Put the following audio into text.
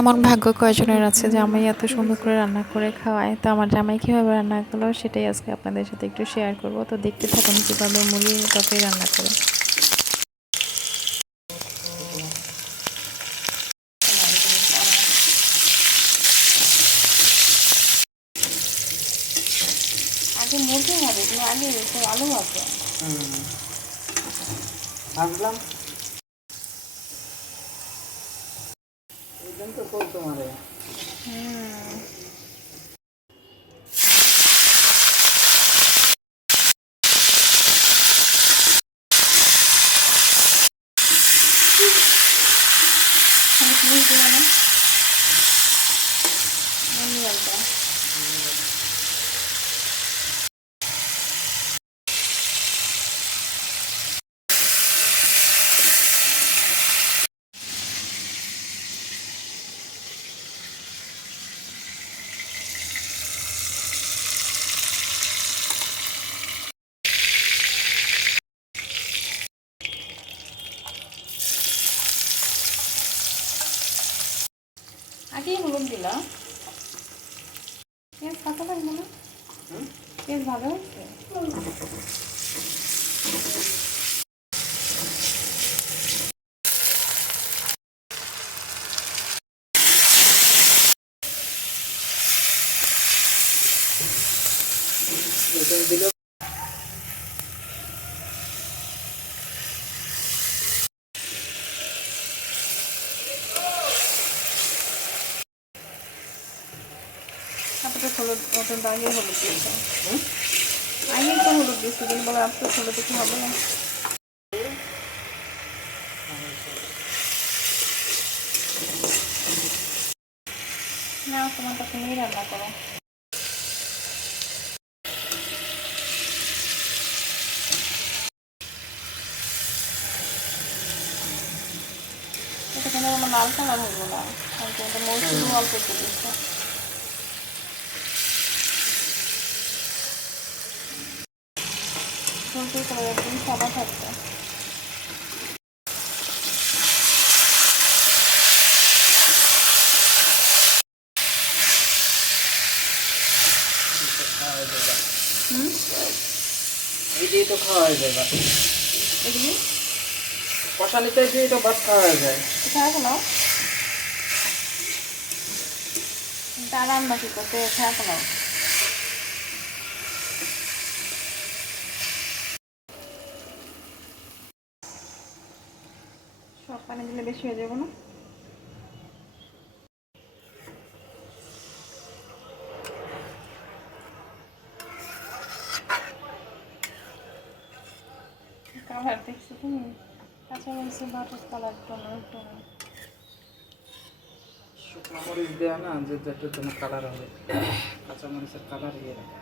এমন ভাগ্য কয়জনের আছে জামাই এত সুন্দর করে রান্না করে খাওয়ায়। তো আমার জামাই কীভাবে রান্না করলো সেটাই আজকে আপনাদের সাথে একটু শেয়ার করব। তো দেখতে থাকুন কীভাবে মুরগির তরকারি রান্না করে। আগে মুরগি হবে, তুমি আগে আলু ভাবছো। ভাবলাম এই জন্য তো কই তোমারে। আগেই হলুদ দিলা, পেঁয়াজ কাঁচা লাগবে না? পেঁয়াজ ভালো হচ্ছে। দিলে তারপরে হলুদ মতন আগে হলুদ দিয়েছে, আগে তো হলুদ দিয়েছে কিন্তু বলে আপনার হলুদ কি হবে না। না তোমারটা তুমিই রান্না করো। এটা কিন্তু আমার লাল কালার হইব না, কারণ এটা মরিচ অল্প একটু দিচ্ছে। সবজি কালার একদম সাদা থাকবে। এই দিয়ে তো খাওয়া হয়ে যায়। এগুলি কষানিতে দিয়ে তো ভাত খাওয়া হয়ে যায়। খাওয়া না, দাঁড়ান বাকি করতে খাওয়া না। সব পানি দিলে বেশি হয়ে যাবো না? কালার দেখছো তুমি? কাঁচা মরিচের বাটার কালার টমেটো। শুকনো মরিচ দেওয়া না, যে যেটার জন্য কালার হবে, কাঁচা মরিচের কালার ইয়ে রাখে।